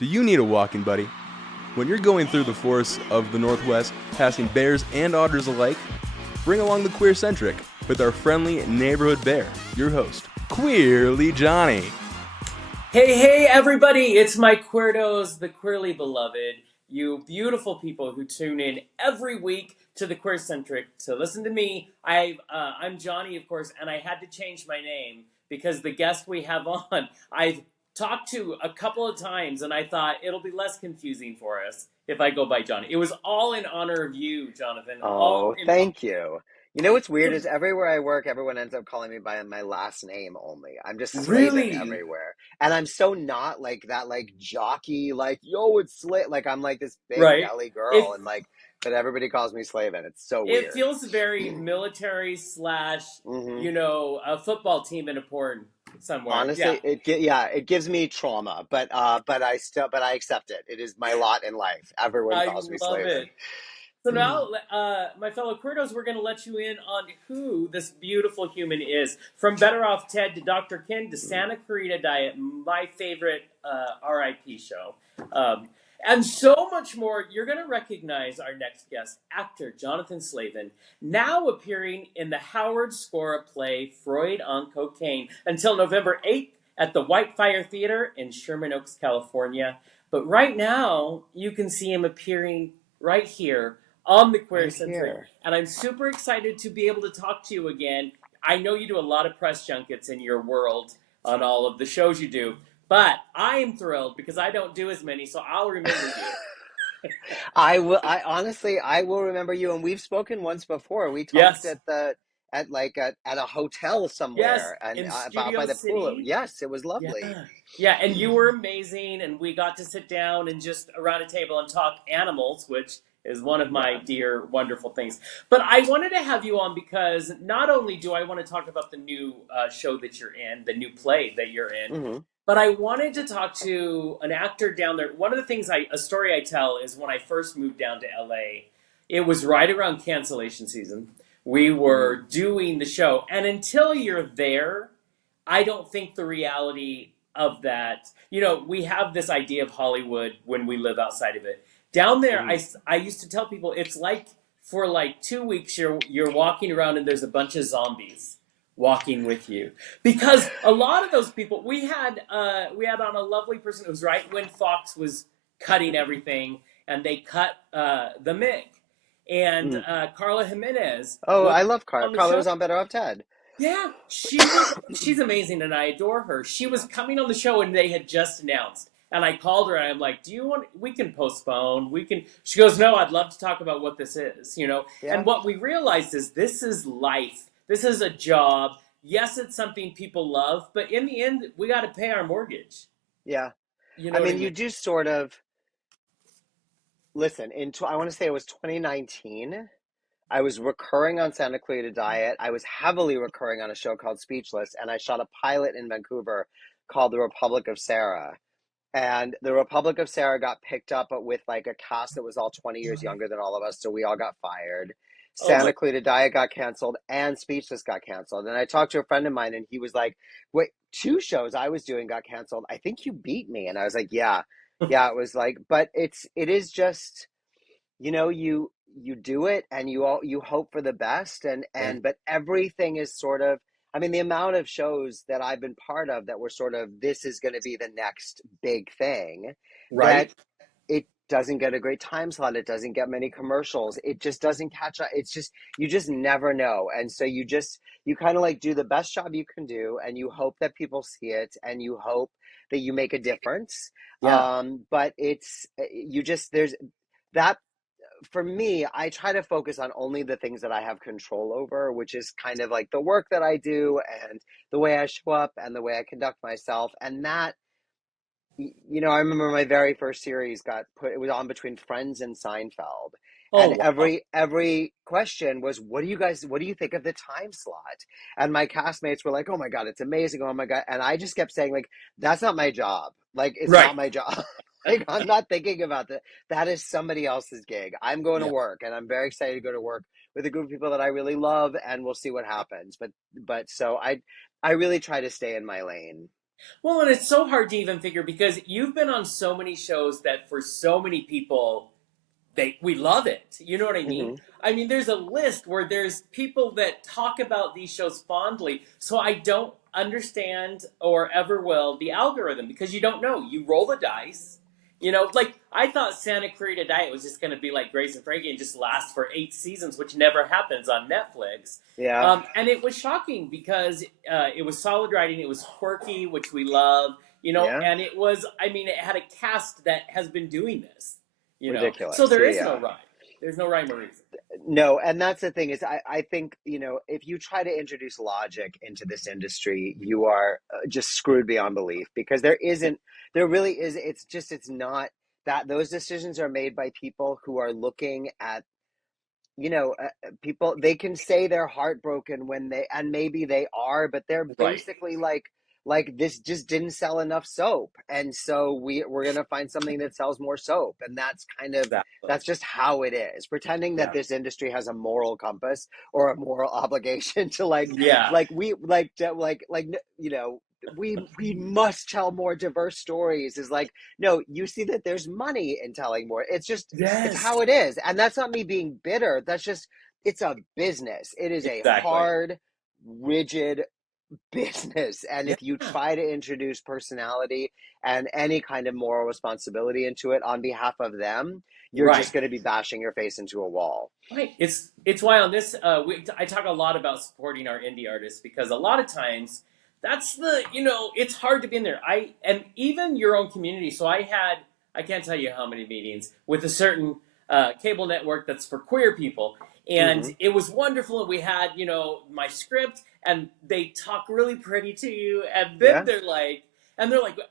Do you need a walking buddy? When you're going through the forests of the Northwest, passing bears and otters alike, bring along the QueerCentric with our friendly neighborhood bear, your host, Queerly Jonny. Hey, everybody, it's my Queerdos, the queerly beloved, you beautiful people who tune in every week to the QueerCentric to listen to me. I'm Jonny, of course, and I had to change my name because the guest we have on, I've talked to a couple of times, and I thought it'll be less confusing for us if I go by Jonny. It was all in honor of you, Jonathan. Oh, thank you. You know what's weird is everywhere I work, everyone ends up calling me by my last name only. I'm just Slavin Really? everywhere. And I'm so not like that, like jockey, like, yo, it's like I'm like this big Right. belly girl If and like, but everybody calls me Slavin. It's so It weird. feels very military slash, hmm a football team in a porn somewhere. Yeah, Honestly, it gives me trauma, but I accept it. It is my lot in life. Everyone I calls me love Slavin. it. So now, my fellow Queerdos, we're going to let you in on who this beautiful human is. From Better Off Ted to Dr. Kin to Santa Clarita Diet, my favorite RIP show. And so much more. You're going to recognize our next guest, actor Jonathan Slavin, now appearing in the Howard Skora play Freud On Cocaine until November 8th at the Whitefire Theater in Sherman Oaks, California. But right now, you can see him appearing right here on the Right QueerCentric, here. and I'm super excited to be able to talk to you again. I know you do a lot of press junkets in your world on all of the shows you do, but I am thrilled because I don't do as many, so I'll remember you. I honestly, I will remember you, and we've spoken once before. We talked Yes, at at a hotel yes, somewhere and in about Studio by the pool. City. Yes, it was Yeah. lovely. Yeah, and you were amazing, and we got to sit down and just around a table and talk animals, which is one of my Yeah. dear, wonderful things. But I wanted to have you on because not only do I want to talk about the new show that you're in, the new play that you're in, hmm but I wanted to talk to an actor down there. One of the things a story I tell is when I first moved down to LA, it was right around cancellation season. We were hmm doing the show, and until you're there, I don't think the reality of that, we have this idea of Hollywood when we live outside of it. Down there, hmm I used to tell people it's like for like 2 weeks you're walking around and there's a bunch of zombies walking with you because a lot of those people we had on a lovely person. It was right when Fox was cutting everything and they cut the Mick and hmm Carla Jimenez Oh, was I love Carla. on the Carla show. was on Better Off Ted. Yeah, she's amazing and I adore her. She was coming on the show and they had just announced. And I called her and I'm like, "Do you want we can postpone. We can." She goes, "No, I'd love to talk about what this is." And Yeah, what we realized is this is life. This is a job. Yes, it's something people love, but in the end, we got to pay our mortgage. yeah. You I know what I mean, you mean? do sort of listen. I want to say it was 2019. I was recurring on Santa Clarita Diet. I was heavily recurring on a show called Speechless, and I shot a pilot in Vancouver called The Republic of Sarah. And The Republic of Sarah got picked up with like a cast that was all 20 years younger than all of us, so we all got fired. Oh my. Santa Clarita Diet got canceled and Speechless got canceled. And I talked to a friend of mine and he was like, wait, two shows I was doing got canceled. I think you beat me. And I was like, yeah. Yeah, it was like, but it is just, you do it and you hope for the best Yeah. but everything is sort of, I mean, the amount of shows that I've been part of that were sort of, this is going to be the next big thing, that Right? it doesn't get a great time slot, it doesn't get many commercials, it just doesn't catch up, it's just, you just never know. And so you kind of like do the best job you can do and you hope that people see it and you hope that you make a difference. Yeah. But it's you just there's that for me, I try to focus on only the things that I have control over, which is kind of like the work that I do and the way I show up and the way I conduct myself. And that, I remember my very first series it was on between Friends and Seinfeld. Oh And wow. every question was, what do you think of the time slot? And my castmates were like, oh my God, it's amazing. Oh my God. And I just kept saying, like, that's not my job. Like, it's Right. not my job. Like, I'm not thinking about that. That is somebody else's gig. I'm going to Yeah. work and I'm very excited to go to work with a group of people that I really love, and we'll see what happens. But so I really try to stay in my lane. Well, and it's so hard to even figure because you've been on so many shows that for so many people we love it. You know what I mean? Hmm. I mean, there's a list where there's people that talk about these shows fondly. So I don't understand or ever will the algorithm because you don't know. You roll the dice. You know, like I thought Santa Clarita Diet was just going to be like Grace and Frankie and just last for 8 seasons, which never happens on Netflix. Yeah. And it was shocking because it was solid writing, it was quirky, which we love, you know, Yeah. and it was, I mean, it had a cast that has been doing this, you know, so Ridiculous. there Yeah. is no Yeah. rhyme. There's no rhyme or reason. No, and that's the thing is I think, if you try to introduce logic into this industry, you are just screwed beyond belief because there really is, it's not that those decisions are made by people who are looking at people. They can say they're heartbroken when and maybe they are, but they're Right. basically like this just didn't sell enough soap, and so we're gonna find something that sells more soap, and Exactly. that's just how it is. Pretending that Yeah. this industry has a moral compass or a moral obligation to Yeah. we must tell more diverse stories is like, no, you see that there's money in telling more. It's Yes. how it is. And that's not me being bitter. It's a business. It is a Exactly. hard, rigid business. And Yeah. if you try to introduce personality and any kind of moral responsibility into it on behalf of them, you're Right. just going to be bashing your face into a wall. Right. It's why on this I talk a lot about supporting our indie artists because a lot of times that's it's hard to be in there. And even your own community. So I can't tell you how many meetings with a certain cable network that's for queer people, and Mm-hmm. it was wonderful. And we had my script, and they talk really pretty to you, and then Yeah.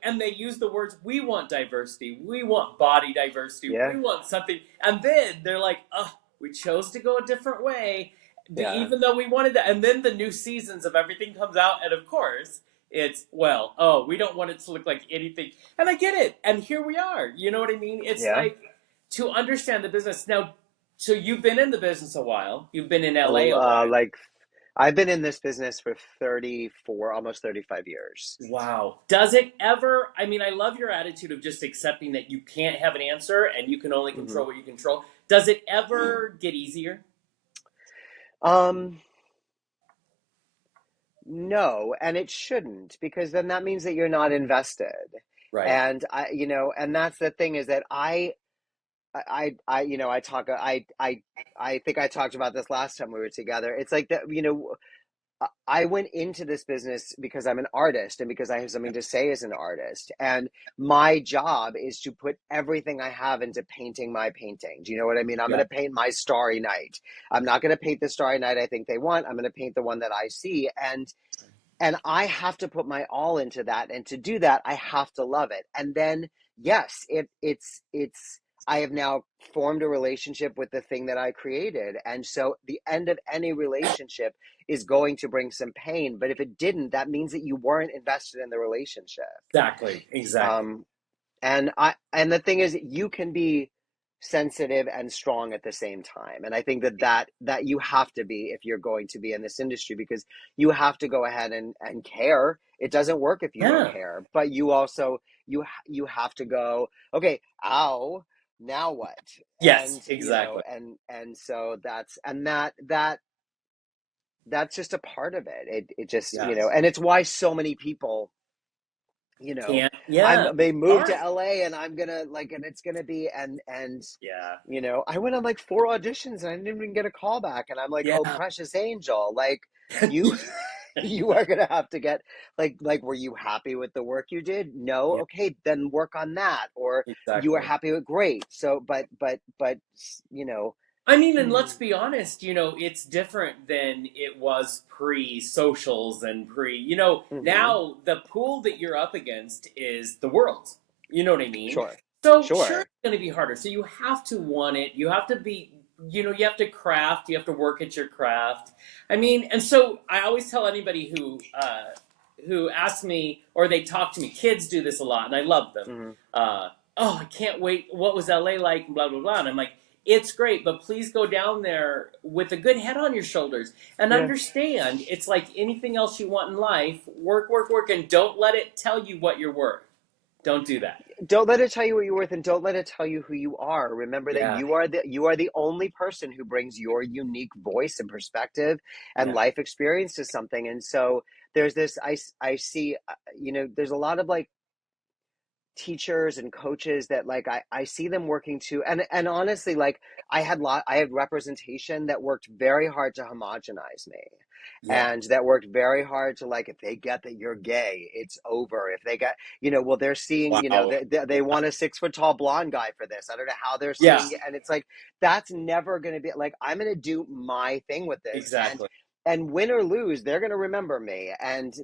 and they use the words, we want diversity, we want body diversity, Yeah. we want something, and then they're like, oh, we chose to go a different way, Yeah. even though we wanted that. And then the new seasons of everything comes out, and of course, it's, well, oh, we don't want it to look like anything. And I get it. And here we are. You know what I mean? It's Yeah. like to understand the business. Now, so you've been in the business a while. You've been in LA a while. Like I've been in this business for 34, almost 35 years. Wow. Does it ever, I mean, I love your attitude of just accepting that you can't have an answer and you can only Mm-hmm. control what you control. Does it ever get easier? Um, No, and it shouldn't, because then that means that you're not invested. Right. And and that's the thing is that I think I talked about this last time we were together. It's like that, I went into this business because I'm an artist and because I have something to say as an artist. And my job is to put everything I have into painting my painting. Do you know what I mean? I'm going Yeah. to paint my Starry Night. I'm not going to paint the Starry Night I think they want. I'm going to paint the one that I see. And I have to put my all into that, and to do that I have to love it. And then yes, it's I have now formed a relationship with the thing that I created, and so the end of any relationship is going to bring some pain, but if it didn't, that means that you weren't invested in the relationship. Exactly. Exactly. um and the thing is, you can be sensitive and strong at the same time, and I think that you have to be if you're going to be in this industry, because you have to go ahead and care. It doesn't work if you don't Yeah. care, but you also you have to go, okay, ow, now what? Yes. And Exactly. and so that's just a part of it just, Yes. and it's why so many people, you know Can't. Yeah. they moved to Aren't. LA, and I'm gonna like, and it's gonna be, and Yeah. I went on like 4 auditions and I didn't even get a call back, and I'm like, oh Yeah. precious angel, like, you you are gonna have to get, like, were you happy with the work you did? No. Yeah. Okay, then work on that. Or you were Exactly. happy with, great. So but you know I mean, and let's be honest, it's different than it was pre socials and hmm now the pool that you're up against is the world. You know what I mean? sure, So, sure, sure. it's going to be harder. So, you have to want it. You have to be, you have to craft, you have to work at your craft. I mean, and so I always tell anybody who asks me or they talk to me, kids do this a lot, and I love them. hmm Uh, oh, I can't wait. What was LA like? Blah, blah, blah. And I'm like, it's great, but please go down there with a good head on your shoulders and Yeah. understand it's like anything else you want in life. Work, work, work, and don't let it tell you what you're worth. Don't do that. Don't let it tell you what you're worth, and don't let it tell you who you are. Remember that Yeah, you are the only person who brings your unique voice and perspective and yeah, life experience to something. And so there's this I see there's a lot of like teachers and coaches that like I see them working to, and honestly, like I had representation that worked very hard to homogenize me, yeah. and that worked very hard to, like, if they get that you're gay, it's over. If they get, well, they're seeing, Wow. they want a 6 foot tall blonde guy for this. I don't know how they're Yeah, seeing it, and it's like that's never going to be like, I'm going to do my thing with this, exactly. and win or lose, they're going to remember me, and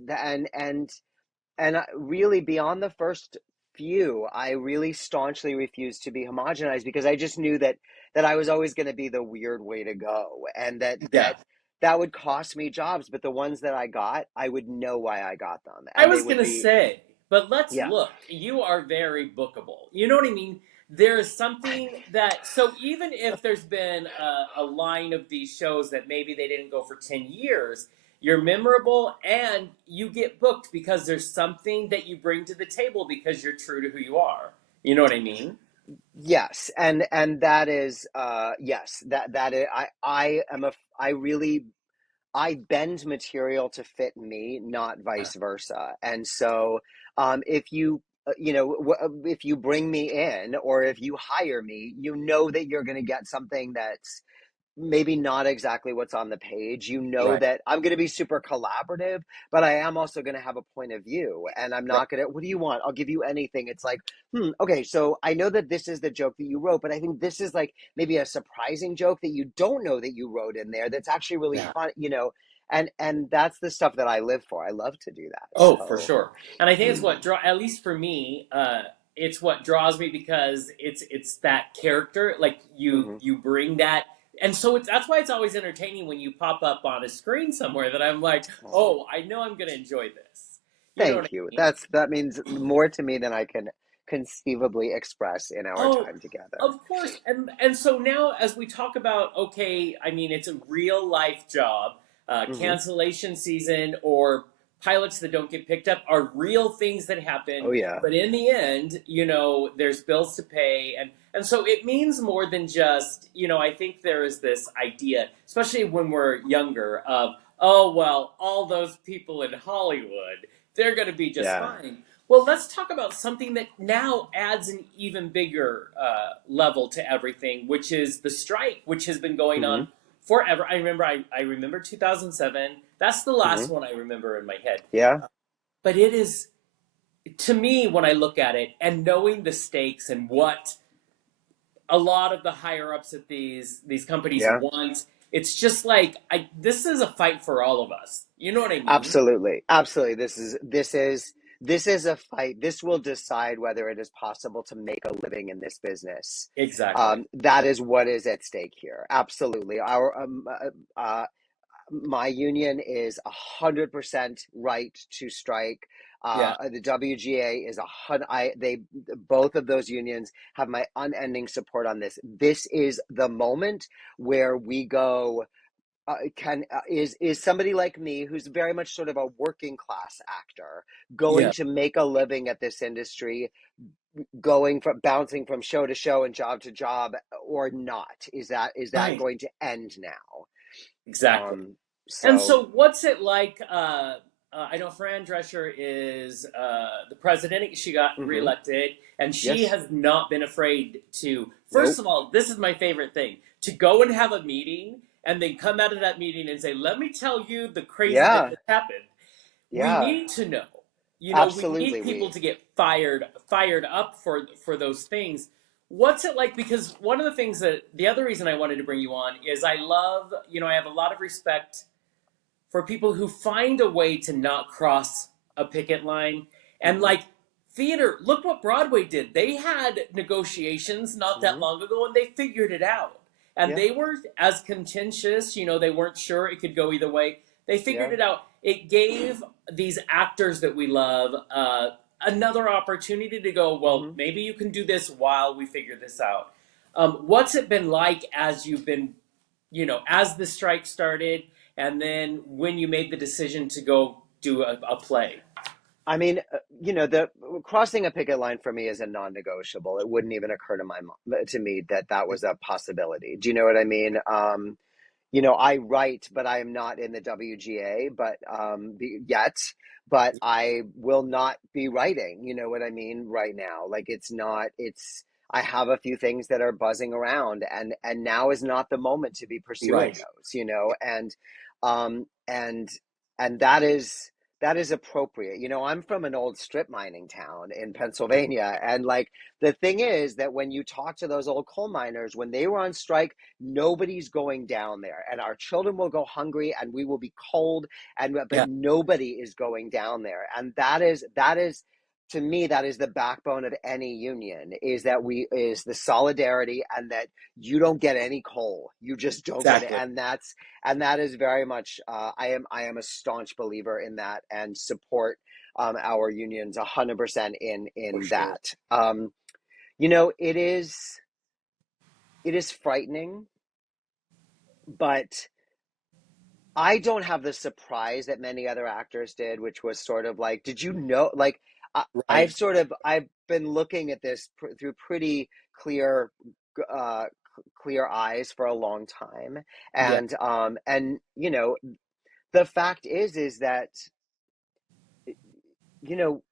really, beyond the first few, I really staunchly refused to be homogenized because I just knew that I was always going to be the weird way to go, and Yeah. that would cost me jobs. But the ones that I got, I would know why I got them, I and they was would gonna be, say, but let's yeah. look. You are very bookable. You know what I mean? There is something that, so even if there's been a line of these shows that maybe they didn't go for 10 years, you're memorable and you get booked because there's something that you bring to the table because you're true to who you are. You know what I mean? Yes, and that is, yes, that is, I really, I bend material to fit me, not Yeah. vice versa. And so, if you, if you bring me in, or if you hire me, you know that you're going to get something that's maybe not exactly what's on the page. You know Right. that I'm going to be super collaborative, but I am also going to have a point of view, and I'm Right. not going to, what do you want? I'll give you anything. It's like, okay, so I know that this is the joke that you wrote, but I think this is like maybe a surprising joke that you don't know that you wrote in there that's actually really Yeah. fun, and that's the stuff that I live for. I love to do that. Oh, for So, sure. And I think it's what draw, at least for me, it's what draws me because it's that character. Like mhm. you bring that, and so that's why it's always entertaining when you pop up on a screen somewhere that I'm like, Oh, oh, I know I'm gonna enjoy this. You know what I thank you. mean? That means more to me than I can conceivably express in our Oh, time together. of course. And so now as we talk about, okay, I mean it's a real life job, Hmm. cancellation season or pilots that don't get picked up are real things that happen, Oh yeah. but in the end, there's bills to pay and so it means more than just, I think there is this idea, especially when we're younger, of oh well, all those people in Hollywood, they're going to be just Yeah. fine. Well, let's talk about something that now adds an even bigger level to everything, which is the strike, which has been going on Hmm. forever. I remember 2007. That's the last Hmm. one I remember in my head. Yeah. But it is, to me, when I look at it and knowing the stakes and what a lot of the higher ups at these companies Yeah. want, it's just like this is a fight for all of us. You know what I mean? Absolutely. Absolutely. This is a fight. This will decide whether it is possible to make a living in this business. Exactly. That is what is at stake here. Absolutely. My union is 100% right to strike. Yeah. The WGA is 100. They both of those unions have my unending support on this. This is the moment where we go. Can Is somebody like me, who's very much sort of a working class actor, going Yeah. to make a living at this industry, going from bouncing from show to show and job to job, or not? Is that Right. going to end now? Exactly. Um, And so. so, what's it like? I know Fran Drescher is the president. She got Mhm. reelected, and she Yes. has not been afraid to. First Nope. of all, this is my favorite thing: to go and have a meeting, and then come out of that meeting and say, "Let me tell you the craziness Yeah. that happened." We Yeah. need to know. We need Absolutely. people to get fired up for those things. What's it like? Because one of the things that the other reason I wanted to bring you on is I love, I have a lot of respect for people who find a way to not cross a picket line. And Mhm. like theater, look what Broadway did. They had negotiations not that Mhm. long ago and they figured it out. And Yeah. they were as contentious, they weren't sure it could go either way. They figured Yeah. it out. It gave these actors that we love another opportunity to go, well, Mhm. maybe you can do this while we figure this out. What's it been like as you've been, as the strike started, and then when you made the decision to go do a play? I mean, the crossing a picket line for me is a non-negotiable. It wouldn't even occur to me that that was a possibility. Do you know what I mean? I write, but I am not in the WGA, but yet. But I will not be writing. You know what I mean? Right now, like it's not. It's. I have a few things that are buzzing around, and now is not the moment to be pursuing Right. those. Um, and and that is appropriate. I'm from an old strip mining town in Pennsylvania, and like the thing is that when you talk to those old coal miners, when they were on strike, nobody's going down there, and our children will go hungry and we will be cold, and but Yeah. nobody is going down there. And that is to me, that is the backbone of any union, is the solidarity, and that you don't get any coal, you just don't get it. Exactly. And that is very much, I am a staunch believer in that, and support our unions 100% For in sure. that. It is frightening, but I don't have the surprise that many other actors did, which was sort of like, did you know? Like, Right. I've been looking at this through pretty clear, uh, clear eyes for a long time, Yeah. and the fact is that you know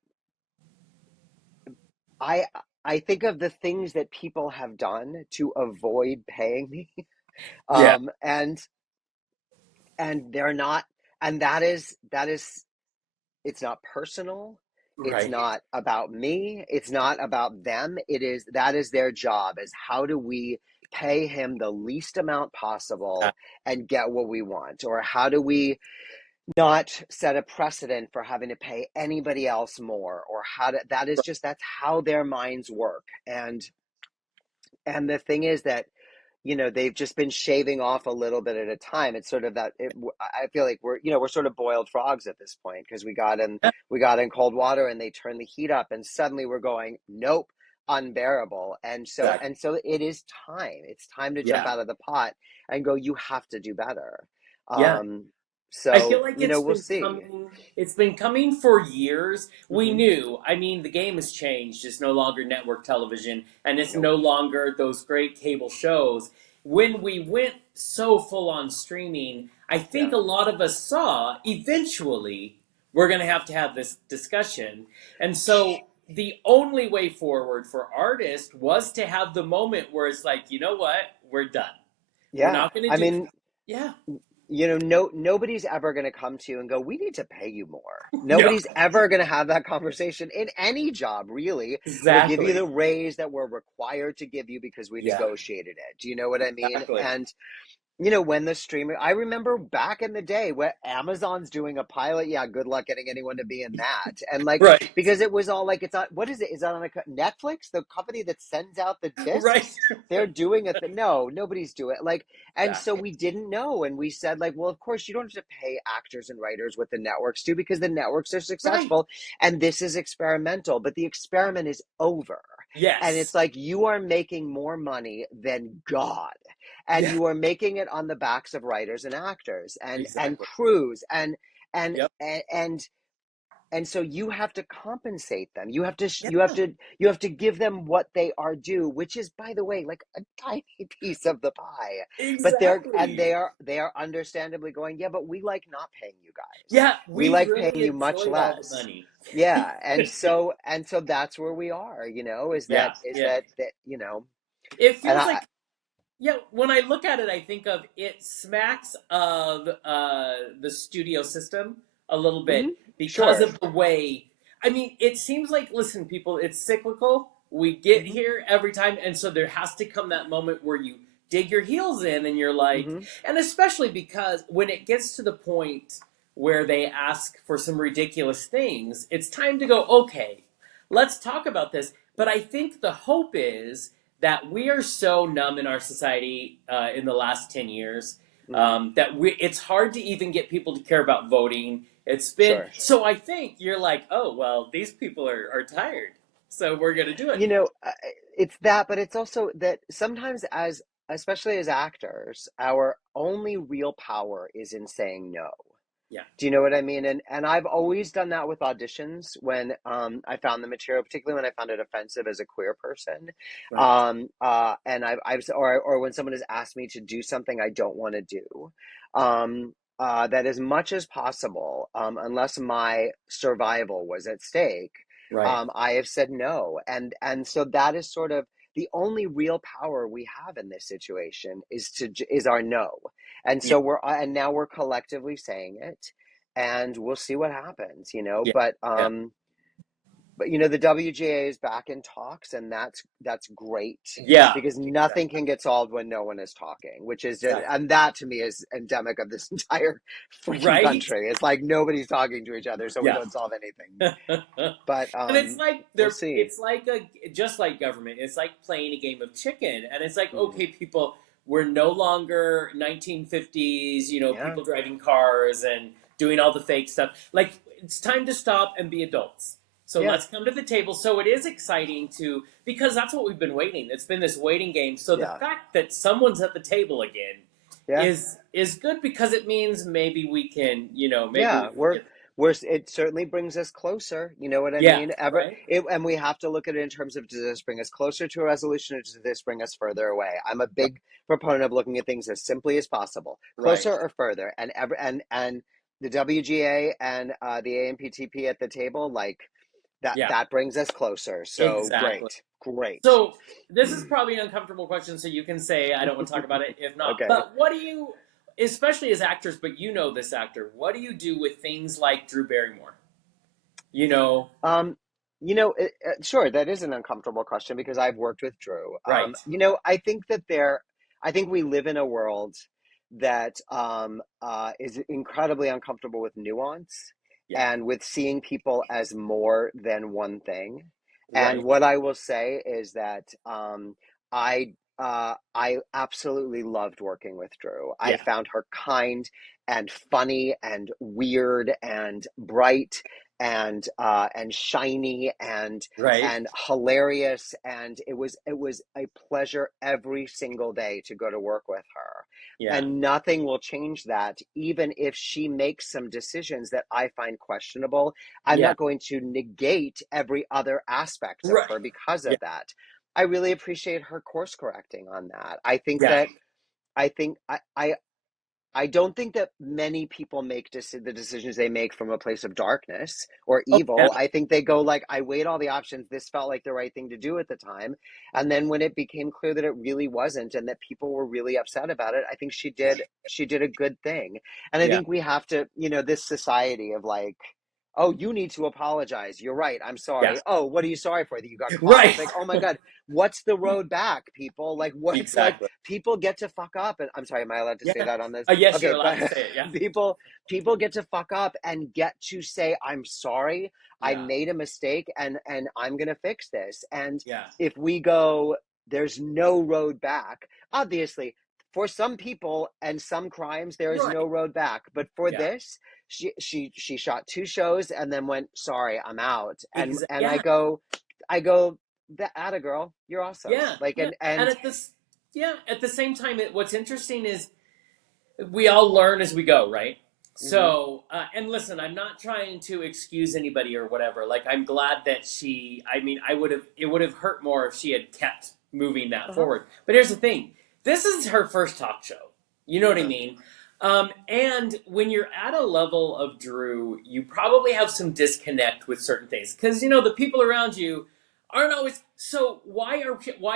I I think of the things that people have done to avoid paying me, Yeah. um, and they're not, and that is it's not personal. It's Right. not about me. It's not about them. That is their job, is how do we pay him the least amount possible and get what we want? Or how do we not set a precedent for having to pay anybody else more? Or that's how their minds work. And the thing is that they've just been shaving off a little bit at a time. It's sort of I feel like we're sort of boiled frogs at this point, because we got in cold water and they turned the heat up, and suddenly we're going, nope, unbearable. And so Exactly. it is time. It's time to jump Yeah. out of the pot and go, you have to do better. Yeah. Um, I feel so like we'll see. it's been coming for years. We Hmm. knew. I mean, the game has changed. It's no longer network television, and it's Nope. no longer those great cable shows. When we went so full on streaming, I Yeah. think a lot of us saw eventually we're going to have this discussion. And so the only way forward for artists was to have the moment where it's like, you know what? We're done. We're Yeah. not going to I do. mean, Yeah. nobody's ever going to come to you and go, we need to pay you more. No. Nobody's ever going to have that conversation in any job, really. We'll give you the Exactly. raise that we're required to give you because we Yeah. negotiated it. Do you know what I mean? Exactly. And when the streamer, I remember back in the day when Amazon's doing a pilot, yeah, good luck getting anyone to be in that. And like, Right. because it was all like, it's on, what is it? Is that on Netflix, the company that sends out the Right. discs? They're doing a thing. No, nobody's doing it. Like, and so Exactly. we didn't know. And we said, like, well, of course, you don't have to pay actors and writers what the networks do, because the networks are Right. successful and this is experimental, but the experiment is over. And it's Yes. like, you are making more money than God, and Yeah. you are making it on the backs of writers and actors and Exactly. crews, and Yep. and and and so you have to compensate them. You have to Yeah. give them what they are due, which is, by the way, like a tiny piece of the pie. But Exactly. they are understandably going, yeah, but we like not paying you guys. Yeah. We We like paying really you much enjoyed all the less. money. Yeah, and so that's where we are. Is Yeah. Yeah. that It and feels I. like, yeah, when I look at it, I think of it smacks of the studio system a little bit Mhm, because sure. of the way. I mean, it seems like, listen, people, it's cyclical. We get Hmm. here every time, and so there has to come that moment where you dig your heels in and you're like, Hmm. and especially because when it gets to the point where they ask for some ridiculous things, it's time to go, okay, let's talk about this. But I think the hope is that we are so numb in our society in the last 10 years Hmm. that it's hard to even get people to care about voting. It's been Sure. so I think you're like, oh, well, these people are tired. So we're gonna do it. You know, it's that, but it's also that sometimes especially as actors, our only real power is in saying no. Yeah. Do you know what I mean? And I've always done that with auditions when I found the material, particularly when I found it offensive as a queer person. Right. And or when someone has asked me to do something I don't want to do. That as much as possible, unless my survival was at stake, Right. I have said no. And so that is sort of the only real power we have in this situation is our no. And Yeah. so and now we're collectively saying it, and we'll see what happens, you know. Yeah. Yeah. But you know, the WGA is back in talks, and that's great Yeah. because nothing Exactly. can get solved when no one is talking, which is just, Exactly. and that to me is endemic of this entire freaking Right. country. It's like nobody's talking to each other, so we Yeah. don't solve anything. And But it's like we'll see. it's like just like government. It's like playing a game of chicken. And it's like, Mhm. okay, people, we're no longer 1950s, Yeah, people driving cars and doing all the fake stuff. Like, it's time to stop and be adults. So yeah, let's come to the table. So it is exciting because that's what we've been waiting. It's been this waiting game. So the yeah, fact that someone's at the table again yeah. is good because it means maybe we can, maybe we Yeah, can get, it certainly brings us closer. You know what I yeah, mean? right? And we have to look at it in terms of, does this bring us closer to a resolution, or does this bring us further away? I'm a big proponent of looking at things as simply as possible, Right. closer or further. And the WGA and the AMPTP at the table, like Yeah, that brings us closer. So exactly. great, great. So this is probably an uncomfortable question, so you can say I don't want to talk about it if not. Okay. But what do you, especially as actors, but this actor, what do you do with things like Drew Barrymore? You know, Um, you know, sure, that is an uncomfortable question because I've worked with Drew. right? You know, I think we live in a world that is incredibly uncomfortable with nuance Yeah, and with seeing people as more than one thing. And right. what I will say is that I absolutely loved working with Drew. I Yeah, found her kind and funny and weird and bright and shiny right. and hilarious, and it was a pleasure every single day to go to work with her, Yeah, and nothing will change that. Even if she makes some decisions that I find questionable, I'm yeah, not going to negate every other aspect of right. her because Yeah, of that. I really appreciate her course correcting on that. yeah. I think I don't think that many people make the decisions they make from a place of darkness or Oh, yeah, evil. I think they go like, I weighed all the options. This felt like the right thing to do at the time. And then when it became clear that it really wasn't and that people were really upset about it, I think she did a good thing. And I yeah. think we have to, you know, this society of like, oh, you need to apologize. You're right. I'm Yeah. sorry. Oh, what are you sorry for? That you got caught? Right. It's like, oh my God, what's the road back, people? Like, what's like, Exactly. people get to fuck up. And I'm sorry, am I allowed to say Yeah. that on this? Yes, you're Okay, allowed but to say it. Yeah. people get to fuck up and get to say, I'm sorry, I Yeah. made a mistake, and I'm gonna fix this. And Yeah. if we go, there's no road back. Obviously, for some people and some crimes, there is no Right. road back. But for Yeah. this, she shot 2 shows and then went, sorry, I'm out. And Yeah. I go, that atta girl, you're awesome. Yeah. Like Yeah. And and at the same time, what's interesting is we all learn as we go, right? mhm, So, and listen, I'm not trying to excuse anybody or whatever. Like, I'm glad that I mean, it would have hurt more if she had kept moving that uh-huh, forward. But here's the thing, this is her first talk show. You know what I yeah, mean? And when you're at a level of Drew, you probably have some disconnect with certain things because, the people around you aren't always. So why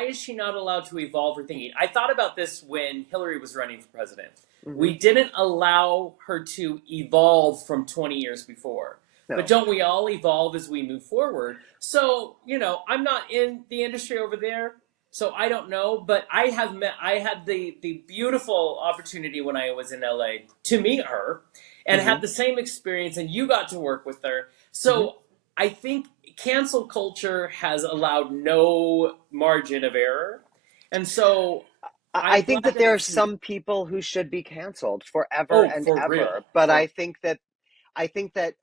is she not allowed to evolve her thinking? I thought about this when Hillary was running for president. mhm, We didn't allow her to evolve from 20 years before. But no, don't we all evolve as we move forward? So, I'm not in the industry over there, so I don't know, but I had the beautiful opportunity when I was in LA to meet her and mhm, had the same experience, and you got to work with her. mhm. So I think cancel culture has allowed no margin of error. And so I I'm think glad that that there are it's, some people who should be canceled forever oh, and for real. ever. But For I think that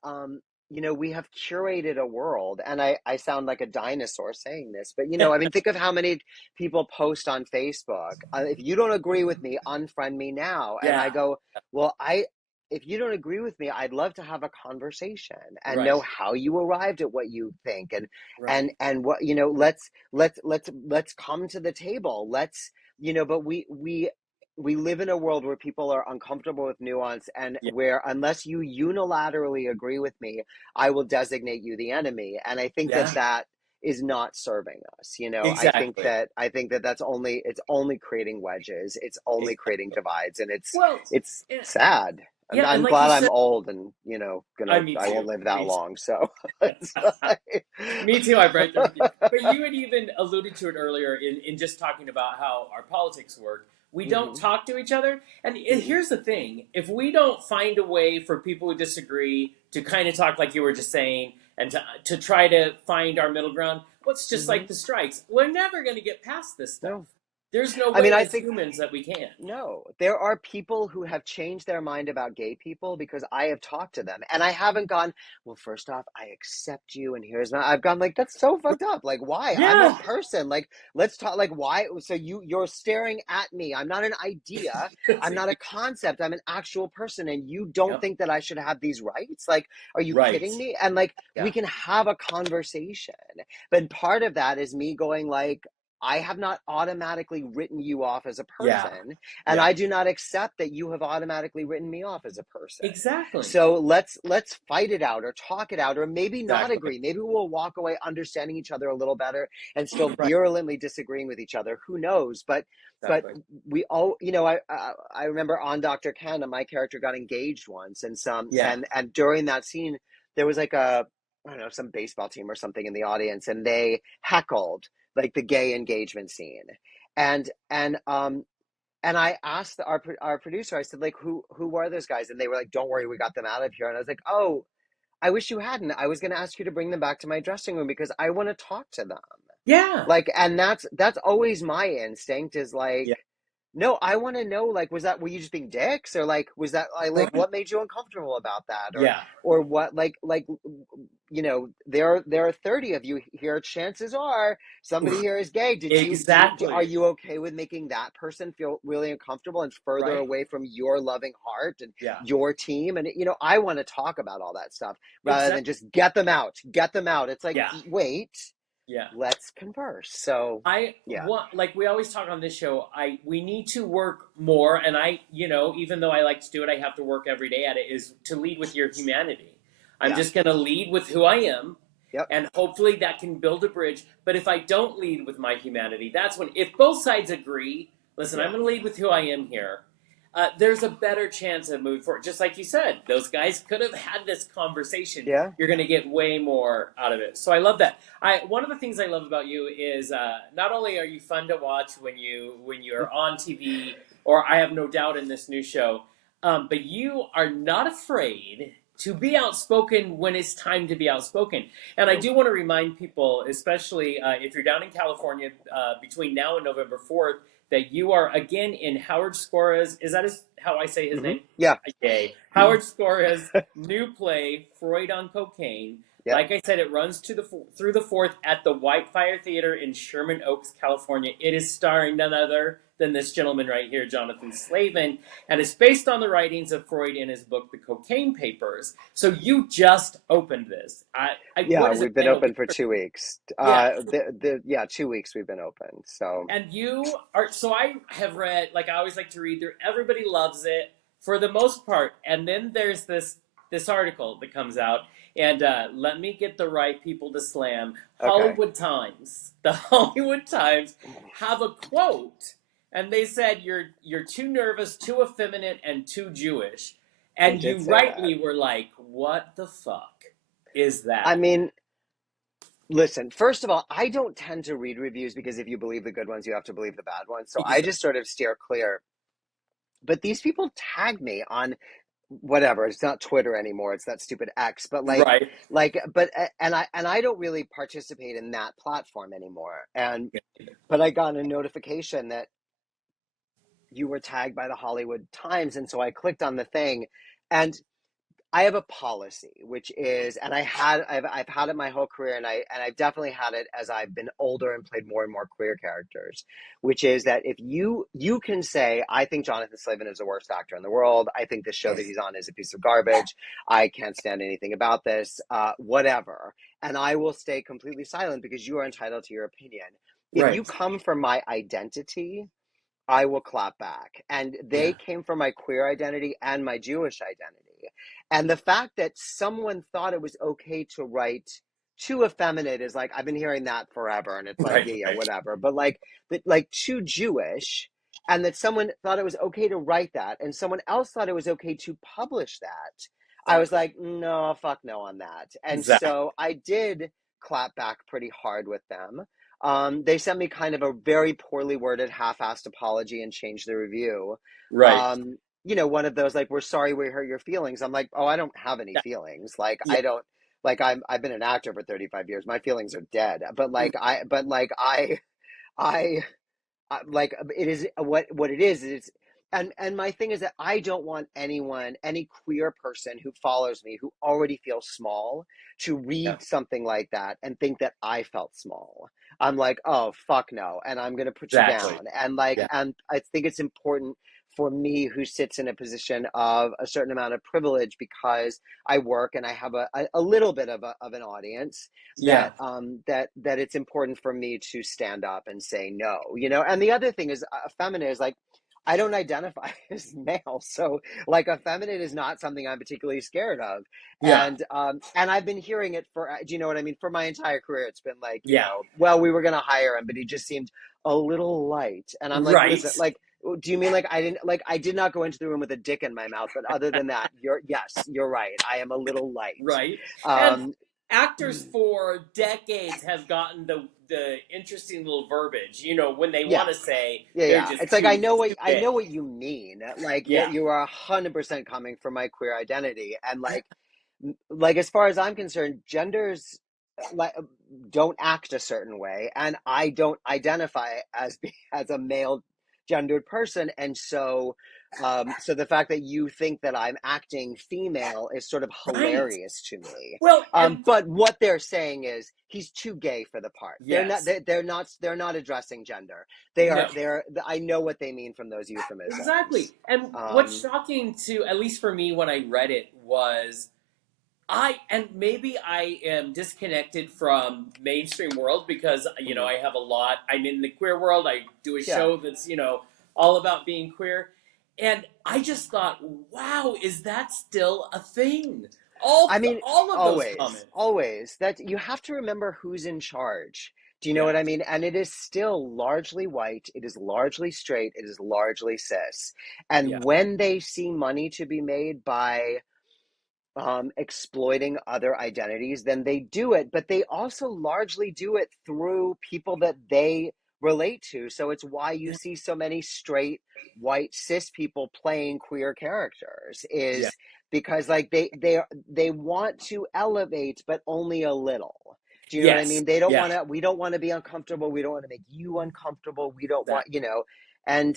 we have curated a world, and I sound like a dinosaur saying this, but I mean, think of how many people post on Facebook. If you don't agree with me, unfriend me now. And I Yeah. go, well, if you don't agree with me, I'd love to have a conversation and know Right. how you arrived at what you think, Right. and what, let's come to the table. But we live in a world where people are uncomfortable with nuance, and Yeah. where, unless you unilaterally agree with me, I will designate you the enemy. And I think that Yeah. that is not serving us. Exactly. I think that it's only creating wedges. It's only creating Exactly. divides, and Well, it's eh, sad. And yeah, and I'm like you glad I'm said, old, and me I won't too. live that Me too. long. So it's like, Me too. I'm right there with you. But you had even alluded to it earlier in just talking about how our politics work. We don't hmm talk to each other. And hmm here's the thing: if we don't find a way for people who disagree to kind of talk, like you were just saying, and to try to find our middle ground, what's just hmm like the strikes? We're never going to get past this stuff. no, There's no I mean, way I as think, humans that we can. no, there are people who have changed their mind about gay people because I have talked to them, and I haven't gone, well, first off, I accept you, and I've gone like, that's so fucked up. Like, why? I'm a Yeah, person. Like, let's talk. Like, why? So you're staring at me. I'm not an idea. I'm not a concept. I'm an actual person, and you don't yep. think that I should have these rights? Like, are you Right. kidding me? And like, we Yeah. can have a conversation, but part of that is me going like, I have not automatically written you off as a Yeah. person, and Yeah. I do not accept that you have automatically written me off as a person. Exactly. So let's fight it out, or talk it out, or maybe not Exactly. agree. Maybe we'll walk away understanding each other a little better and still Right. virulently disagreeing with each other. Who knows? But Exactly. we all, I remember on Dr. Ken, my character got engaged once, and Yeah. during that scene, there was like I don't know, some baseball team or something in the audience, and they heckled like the gay engagement scene. And I asked our producer, I said, like, who are those guys? And they were like, don't worry, we got them out of here. And I was like, oh, I wish you hadn't. I was going to ask you to bring them back to my dressing room because I want to talk to them. Yeah. Like, and that's always my instinct, is like, Yeah. no, I want to know, like, were you just being dicks, or like, was that like, Right. what made you uncomfortable about that? Yeah. Or what, there are 30 of you here. Chances are somebody here is gay. Are Exactly. you okay with making that person feel really uncomfortable and further Right. away from your loving heart and Yeah. your team? And, I want to talk about all that stuff rather than Exactly. just get them out. It's like, Yeah. wait, Yeah. let's converse. So, I yeah, want, like we always talk on this show, we need to work more, and even though I like to do it, I have to work every day at it, is to lead with your humanity. I'm yeah, just going to lead with who I am, yep, and hopefully that can build a bridge. But if I don't lead with my humanity, that's when, if both sides agree, listen, I'm yeah, going to lead with who I am here. There's a better chance of moving forward. Just like you said, those guys could have had this conversation. yeah. You're going to get way more out of it. So I love that. One of the things I love about you is not only are you fun to watch when you're on TV, or I have no doubt in this new show, but you are not afraid to be outspoken when it's time to be outspoken. And I Nope. do want to remind people, especially if you're down in California between now and November 4th, that you are again in Howard Skora's, is that how I say his name? Yeah. Yay. Howard Skora's new play, Freud on Cocaine. Yep. Like I said, it runs through the 4th at the Whitefire Theater in Sherman Oaks, California. It is starring none other than this gentleman right here, Jonathan Slavin, and it's based on the writings of Freud in his book, The Cocaine Papers. So you just opened this. Yeah, What has it we've been been, a open week? for 2 weeks. Yeah. Yeah, 2 weeks we've been open. So, And you are, so I have read, like I always like to read through, everybody loves it for the most part. And then there's this article that comes out, and let me get the right people to slam. okay. Hollywood Times. The Hollywood Times have a quote, and they said you're too nervous, too effeminate, and too Jewish. They And did you say that. rightly were like, what the fuck is I that? mean, listen, first of all, I don't tend to read reviews because if you believe the good ones, you have to believe the bad ones. So I Exactly. just sort of steer clear. But these people tag me on whatever. It's not Twitter anymore. It's that stupid X. But Right. and I don't really participate in that platform anymore. But I got a notification that you were tagged by the Hollywood Times, and so I clicked on the thing, and I have a policy, which is, and I've had it my whole career, and I've definitely had it as I've been older and played more and more queer characters, which is that if you can say, I think Jonathan Slavin is the worst actor in the world, I think this show that he's on is a piece of garbage, I can't stand anything about this, whatever, and I will stay completely silent because you are entitled to your opinion. If you Right. come from my identity, I will clap back. And they Yeah. came from my queer identity and my Jewish identity. And the fact that someone thought it was okay to write too effeminate is like, I've been hearing that forever. And it's like, Right. yeah, Right. whatever. But like too Jewish, and that someone thought it was okay to write that, and someone else thought it was okay to publish that. I was Exactly. like, no, fuck no on that. And Exactly. so I did clap back pretty hard with them. They sent me kind of a very poorly worded, half-assed apology and changed the review. Right. One of those like, "We're sorry we hurt your feelings." I'm like, "Oh, I don't have any Yeah. feelings. Like, Yeah. I don't like. I've been an actor for 35 years. My feelings are dead. I like it is what it is. It's and my thing is that I don't want any queer person who follows me who already feels small to Yeah. read something like that and think that I felt small. I'm like, oh fuck no, and I'm gonna put you Exactly. down. And I think it's important for me, who sits in a position of a certain amount of privilege because I work and I have a little bit of an audience, Yeah. that it's important for me to stand up and say no, and the other thing is, feminine is like, I don't identify as male, so like effeminate is not something I'm particularly scared of. Yeah. And I've been hearing it for, do you know what I mean, for my entire career. It's been like, Yeah. well, we were going to hire him but he just seemed a little light, and I'm like, Right. listen, like, do you mean like I did not go into the room with a dick in my mouth, but other than that, you're right, I am a little light. Right. And um actors for decades have gotten the interesting little verbiage, when they yeah. want to say Yeah, they're yeah. just It's like, too I big. know what you mean. Like, Yeah. you are 100% coming from my queer identity, and like as far as I'm concerned, genders like don't act a certain way, and I don't identify as a male gendered person, and so the fact that you think that I'm acting female is sort of Right. hilarious to me. Well, and But what they're saying is he's too gay for the part. yes. They're not addressing gender. No. I know what they mean from those euphemisms. Exactly. And what's Um, shocking to, at least for me when I read it, was and maybe I am disconnected from mainstream world because, mhm. I have a lot, I'm in the queer world, I do a Yeah. show that's, all about being queer. And I just thought, wow, is that still a thing? I mean, All of those always, comments. always that you have to remember who's in charge. Do you know what Yeah. I mean? And it is still largely white. It is largely straight. It is largely cis. Yeah. And when they see money to be made by exploiting other identities, then they do it. But they also largely do it through people that they relate to. So it's why you Yeah. see so many straight white cis people playing queer characters, Yeah. is because like they want to elevate, but only a little. Do you know what I Yes. mean? They don't Yeah. want to. We don't want to be uncomfortable. We don't want to make you uncomfortable. We don't That. want, and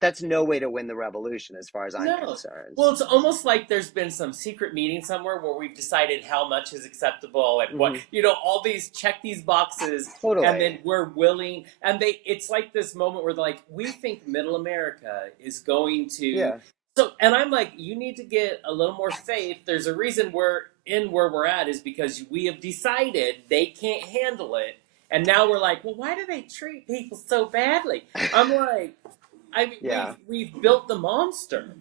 that's no way to win the revolution as far as I'm No. concerned. Well, it's almost like there's been some secret meeting somewhere where we've decided how much is acceptable and what, Hmm. all these check these boxes, and Totally. then we're willing. And it's like this moment where they're like, we think middle America is going to. Yeah. So, and I'm like, you need to get a little more faith. There's a reason we're in where we're at is because we have decided they can't handle it. And now we're like, well, why do they treat people so badly? I'm like, I mean, Yeah. we've built the monster,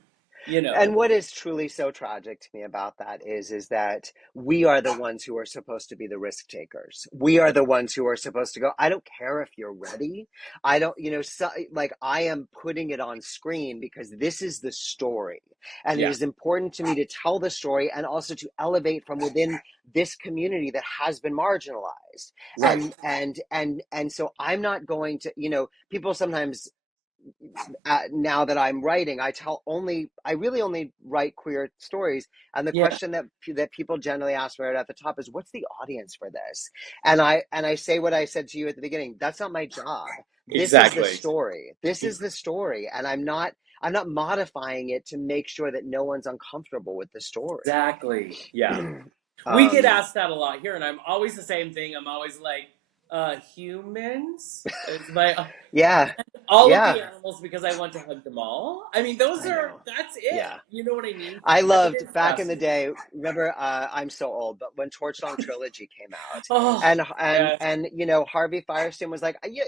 you And know. what is truly so tragic to me about that is that we are the ones who are supposed to be the risk takers. We are the ones who are supposed to go, I don't care if you're ready. I don't, like, I am putting it on screen because this is the story. And it Yeah. is important to me to tell the story and also to elevate from within this community that has been marginalized. Right. And so I'm not going to, people sometimes, now that I'm writing, I really only write queer stories. And the Yeah. question that people generally ask right at the top is, what's the audience for this? And I say what I said to you at the beginning. That's not my job. This is the Exactly. story. This is the story. And modifying it to make sure that no one's uncomfortable with the story. Exactly. Yeah. We get um, asked that a lot here, and I'm always the same thing. I'm always like, humans? It's my yeah, all of yeah, the animals because I want to hug them all. I mean, I know. that's it. Yeah. You know what I mean? I But it loved is back in the fascinating. day. Remember, I'm so old, but when Torch Song Trilogy came out, Oh, and yes. Harvey Firestein was like, yeah,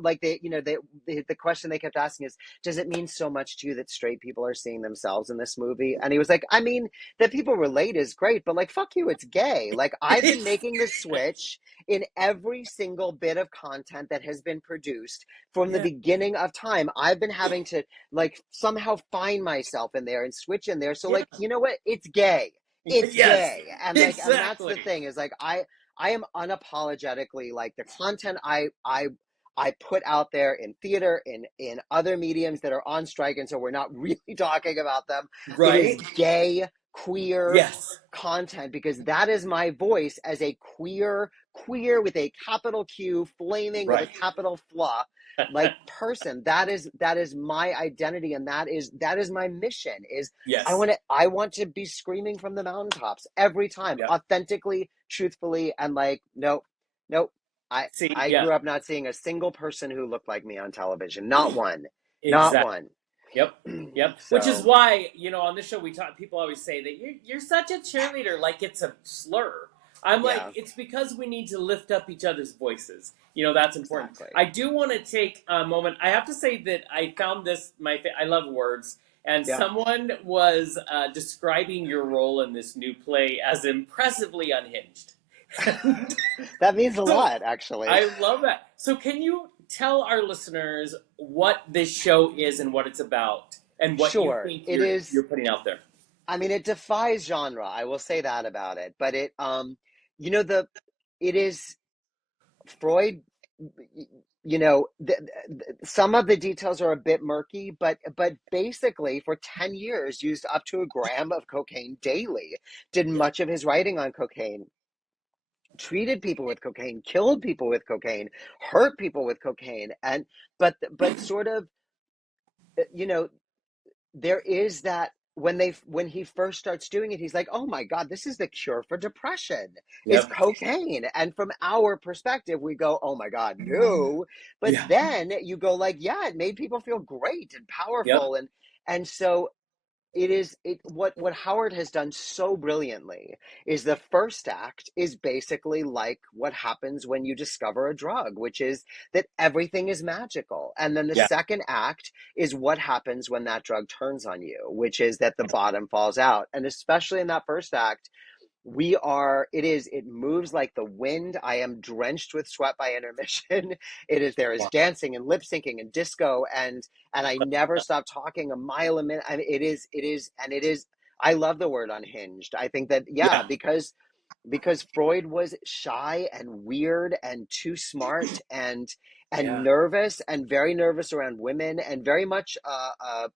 like the question they kept asking is, does it mean so much to you that straight people are seeing themselves in this movie? And he was like, I mean, that people relate is great, but like, fuck you, it's gay. Like, I've been making the switch in every single bit of content that has been produced from the Yeah. beginning of time. I've been having to like somehow find myself in there and switch in there. So Yeah. like, you know what? It's gay. It's Yes. gay. And like, and that's the Exactly. thing is like, I am unapologetically like the content I put out there in theater, in other mediums that are on strike. And so we're not really talking about them. It is Right? gay, queer Yes. content because that is my voice as a queer with a capital Q, flaming with a Right. capital flaw like person. That is my identity, and that is my mission. Is Yes. I want to be screaming from the mountaintops every time, Yep. authentically, truthfully, and like, nope, nope. I See, I yeah. grew up not seeing a single person who looked like me on television. Not one. Not Exactly. one. Yep. Yep. Which is So why, on this show we talk people always say that you're such a cheerleader, like it's a slur. I'm like, yeah, it's because we need to lift up each other's voices. That's important. exactly. I do want to take a moment. I have to say that I found this I love words, and Yeah, someone was describing your role in this new play as impressively unhinged. And that means a so lot, actually. I love that. So can you tell our listeners what this show is and what it's about and what you Sure, think it you're is. putting out there? I mean, it defies genre. I will say that about it. But you know, the it is Freud. Some of the details are a bit murky, but basically, for 10 years, used up to a gram of cocaine daily. Did Yeah. much of his writing on cocaine. Treated people with cocaine, killed people with cocaine, hurt people with cocaine, and but sort of, you know, there is that when he first starts doing it, he's like, oh my god, this is the cure for depression, is Yep. cocaine. And from our perspective we go, oh my god, no. But Yeah. then you go like, yeah, it made people feel great and Yep. powerful. And so what Howard has done so brilliantly is the first act is basically like what happens when you discover a drug, which is that everything is magical. And then the Yeah. second act is what happens when that drug turns on you, which is that the bottom falls out. And especially in that first act, it moves like the wind. I am drenched with sweat by intermission. There is Wow. dancing and lip syncing and disco, and I never stop talking a mile a minute. I mean, it is I love the word unhinged. I think that, yeah, Yeah. because Freud was shy and weird and too smart and Yeah. nervous, and very nervous around women, and very much a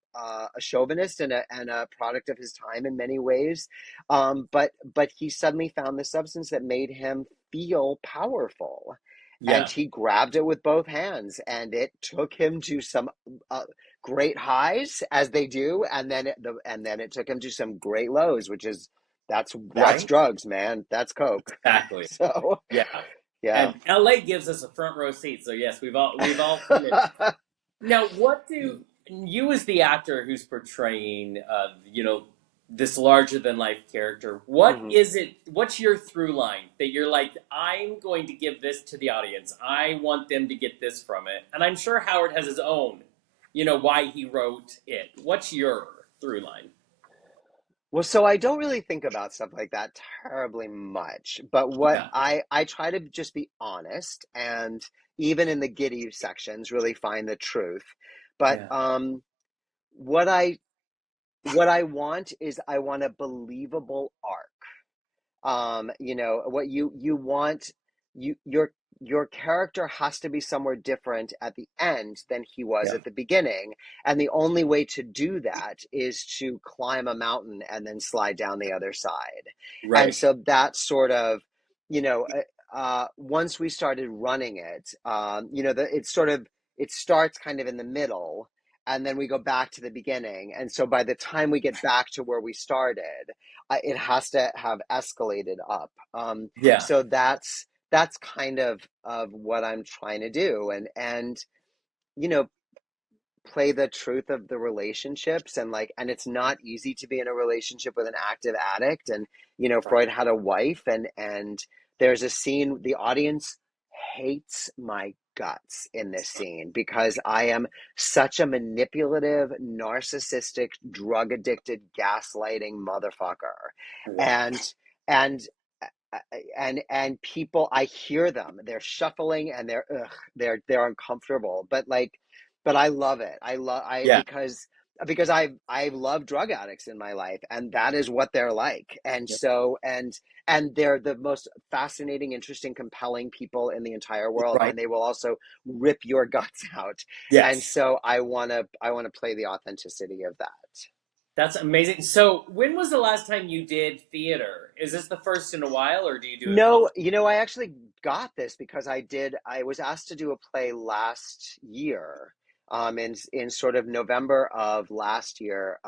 chauvinist and a product of his time in many ways. But he suddenly found the substance that made him feel powerful, and Yeah. he grabbed it with both hands, and it took him to some great highs, as they do, and then it took him to some great lows, which is that's Right? drugs, man. That's coke. Exactly. So Yeah. yeah. And LA gives us a front row seat. So yes, we've all seen it. Now, what do you, as the actor who's portraying, this larger than life character, what Mhm. is it? What's your through line that you're like, I'm going to give this to the audience. I want them to get this from it. And I'm sure Howard has his own, why he wrote it. What's your through line? Well, so I don't really think about stuff like that terribly much, but what Yeah, I try to just be honest, and even in the giddy sections, really find the truth. But yeah, what I want is, I want a believable arc. What you want, you your character has to be somewhere different at the end than he was yeah. at the beginning, and the only way to do that is to climb a mountain and then slide down the other side. And Right. so that's sort of, once we started running it, it starts kind of in the middle, and then we go back to the beginning. And so by the time we get back to where we started, it has to have escalated up. Yeah. So that's kind of what I'm trying to do, and you know, play the truth of the relationships, and it's not easy to be in a relationship with an active addict. And Right. Freud had a wife, and there's a scene, the audience hates my guts in this scene because I am such a manipulative, narcissistic, drug addicted, gaslighting motherfucker. Wow. And and and and people, I hear them, they're shuffling, and they're uncomfortable, but I love it. I Yeah. because I've loved drug addicts in my life, and that is what they're like. And Yep. so and they're the most fascinating, interesting, compelling people in the entire world, Right. and they will also rip your guts out. And Yes. so I want to play the authenticity of that. That's amazing. So, when was the last time you did theater? Is this the first in a while, or do you do it No, often? I actually got this because I was asked to do a play last year, in sort of November of last year.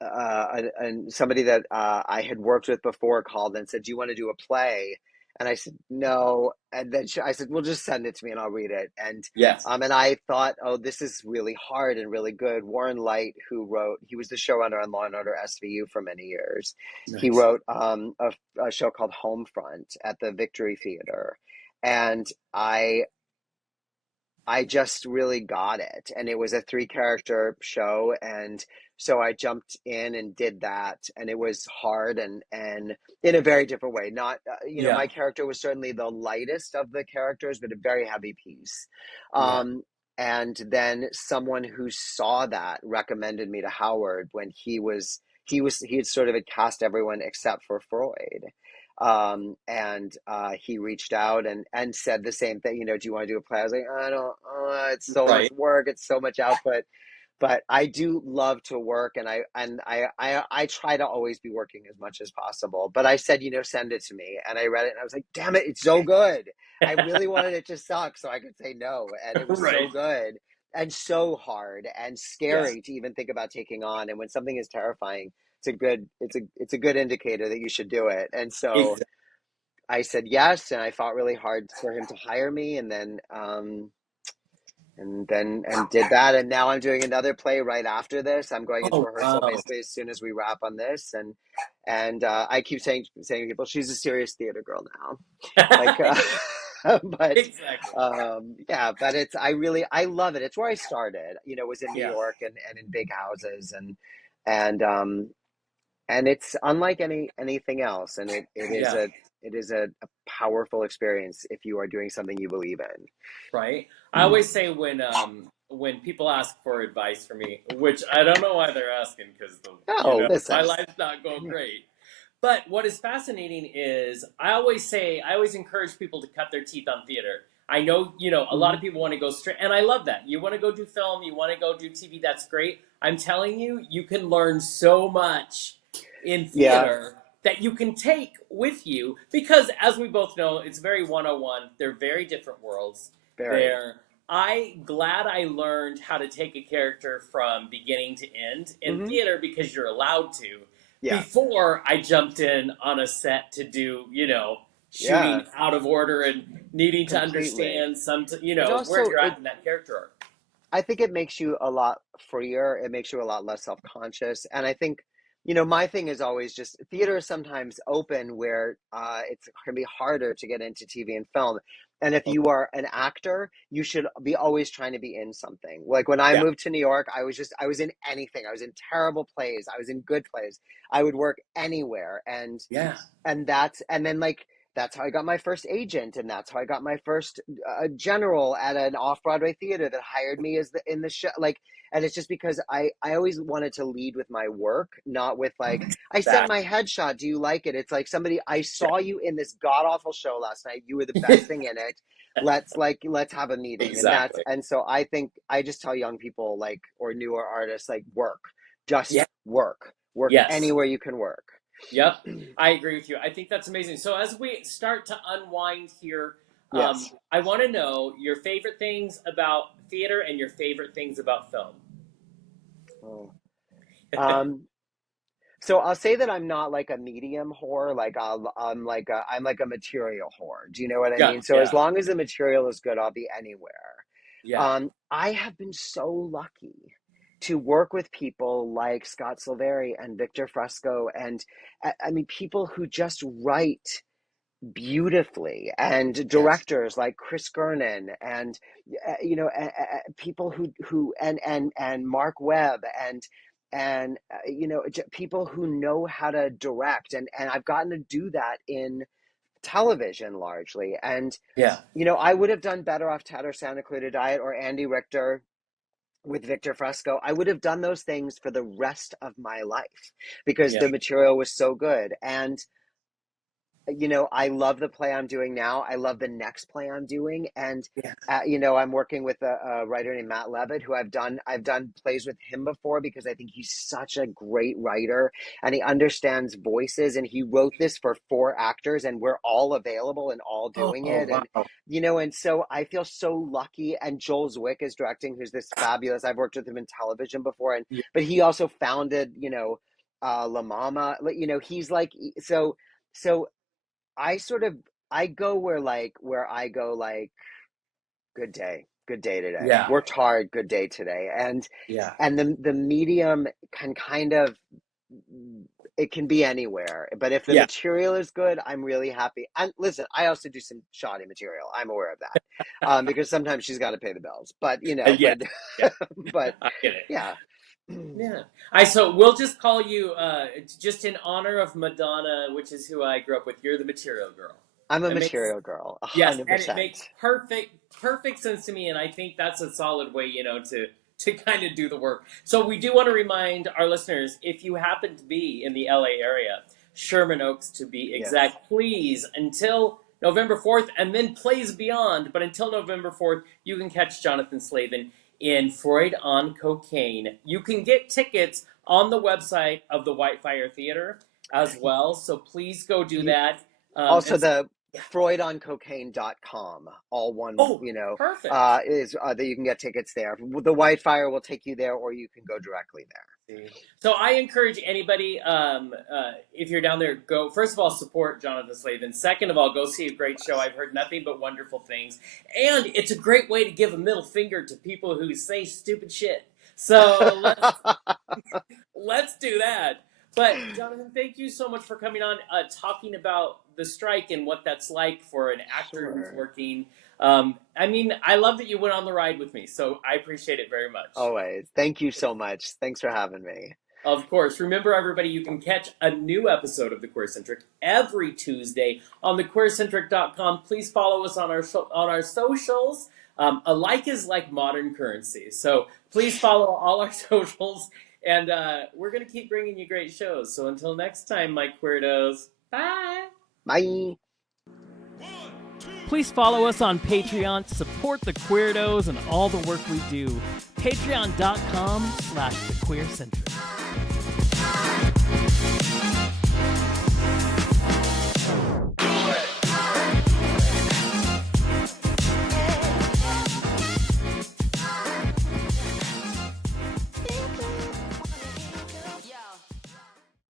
Uh, and somebody that I had worked with before called and said, "Do you want to do a play?" And I said, "No." And then I said, "Well, just send it to me and I'll read it." Yes. And I thought, "Oh, this is really hard and really good." Warren Leight, he was the showrunner on Law and Order SVU for many years. He Nice. wrote a show called Homefront at the Victory Theater, and I just really got it. And it was a three character show. And so I jumped in and did that. And it was hard, and in a very different way. Not, Yeah. my character was certainly the lightest of the characters, but a very heavy piece. Yeah. Um, and then someone who saw that recommended me to Howard when he had sort of had cast everyone except for Freud. And he reached out and said the same thing. Do you want to do a play? I was like, I don't. It's so much Right. work. It's so much output. But I do love to work, and I try to always be working as much as possible. But I said, send it to me, and I read it, and I was like, damn it, it's so good. I really wanted it to suck so I could say no, and it was so Right. good and so hard and Yes. scary to even think about taking on. And when something is terrifying, it's a good indicator that you should do it. And so Exactly. I said yes, and I fought really hard for him to hire me, and did that. And now I'm doing another play right after this. I'm going into Oh rehearsal wow. basically as soon as we wrap on this, and I keep saying to people, she's a serious theater girl now, like. But Exactly. yeah, but I love it. It's where I started. Was in New Yeah. York, and in big houses, and um and it's unlike anything else, and Yeah. it is a powerful experience if you are doing something you believe Right. I in. always say when people ask for advice from me, which I don't know why they're asking because Oh, my listen. life's not going great. But what is fascinating is I always encourage people to cut their teeth on theater. I know, a lot Mhm. of people want to go straight, and I love that. You want to go do film, you want to go do TV, that's great. I'm telling you, you can learn so much in Yeah, theater that you can take with you because, as we both know, it's very 101. They're very different worlds. very. They're glad I learned how to take a character from beginning to end in Hmm. theater because you're allowed to Yeah, before I jumped in on a set to do, shooting yeah, out of order and needing to completely. understand It where also you're it at in that character arc. I think it makes you a lot freer. It makes you a lot less self-conscious. And I think, my thing is always just theater is sometimes open where it's going to be harder to get into TV and film. And if you Okay. are an actor, you should be always trying to be in something. Like when I Yeah. moved to New York, I was in anything. I was in terrible plays. I was in good plays. I would work anywhere. Yeah. And then like that's how I got my first agent, and that's how I got my first general at an off-Broadway theater that hired me as the in the show. Like, and it's just because I always wanted to lead with my work, not with like I sent That. my headshot. Do you like it? It's like somebody, I saw you in this god awful show last night. You were the best thing in it. Let's have a meeting. Exactly. And so I think I just tell young people, like, or newer artists, like, work, just Yeah. work Yes. anywhere you can work. Yep, I agree with you. I think that's amazing. So as we start to unwind here, Yes. I want to know your favorite things about theater and your favorite things about film. Oh. Um, so I'll say that I'm not like a medium whore. Like I'm like a material whore. Do you know what I Yeah, mean? So as yeah, long as the material is good, I'll be anywhere. yeah. I have been so lucky to work with people like Scott Silveri and Victor Fresco, and I mean people who just write beautifully, and Yes. directors like Chris Gernon, and people who and Mark Webb, and people who know how to direct, and I've gotten to do that in television largely. And Yeah, I would have done Better Off Ted or Santa Clarita Diet or Andy Richter with Victor Fresco. I would have done those things for the rest of my life because yeah. the material was so good. And I love the play I'm doing now. I love the next play I'm doing, and Yeah. I'm working with a writer named Matt Levitt, who I've done plays with him before because I think he's such a great writer and he understands voices. And he wrote this for 4 actors, and we're all available and all doing Oh, it. wow. And so I feel so lucky. And Joel Zwick is directing, who's this fabulous. I've worked with him in television before, Yeah. but he also founded La Mama. He's like so. I go where I go like good day today. Yeah. Worked hard, good day today. And Yeah. the medium can kind of, it can be anywhere. But if the Yeah. material is good, I'm really happy. And listen, I also do some shoddy material. I'm aware of that. Because sometimes she's got to pay the bills. But Yeah. Yeah. but I get it. yeah. Yeah. So we'll just call you, just in honor of Madonna, which is who I grew up with. You're the material girl. I'm a It makes material girl, Yes, and it 100%. makes perfect sense to me, and I think that's a solid way, to kind of do the work. So we do want to remind our listeners, if you happen to be in the LA area, Sherman Oaks to be Yes. exact, please, until November 4th, and then plays beyond, but until November 4th, you can catch Jonathan Slavin in Freud on Cocaine. You can get tickets on the website of the Whitefire Theater as well, so please go do You, that. Also, And the yeah. freudoncocaine.com, all one, Oh, perfect. is that you can get tickets there. The Whitefire will take you there, or you can go directly there. So I encourage anybody, if you're down there, go. First of all, support Jonathan Slavin. Second of all, go see a great show. I've heard nothing but wonderful things, and it's a great way to give a middle finger to people who say stupid shit. So let's do that. But Jonathan, thank you so much for coming on, talking about the strike and what that's like for an actor who's Sure. working. I love that you went on the ride with me, so I appreciate it very much. Always. Thank you so much. Thanks for having me. Of course. Remember, everybody, you can catch a new episode of the QueerCentric every Tuesday on thequeercentric.com. Please follow us on our socials. A like is like modern currency. So please follow all our socials, and we're going to keep bringing you great shows. So until next time, my queerdos, bye. Bye. Please follow us on Patreon to support the Queerdos and all the work we do. Patreon.com/thequeercentric.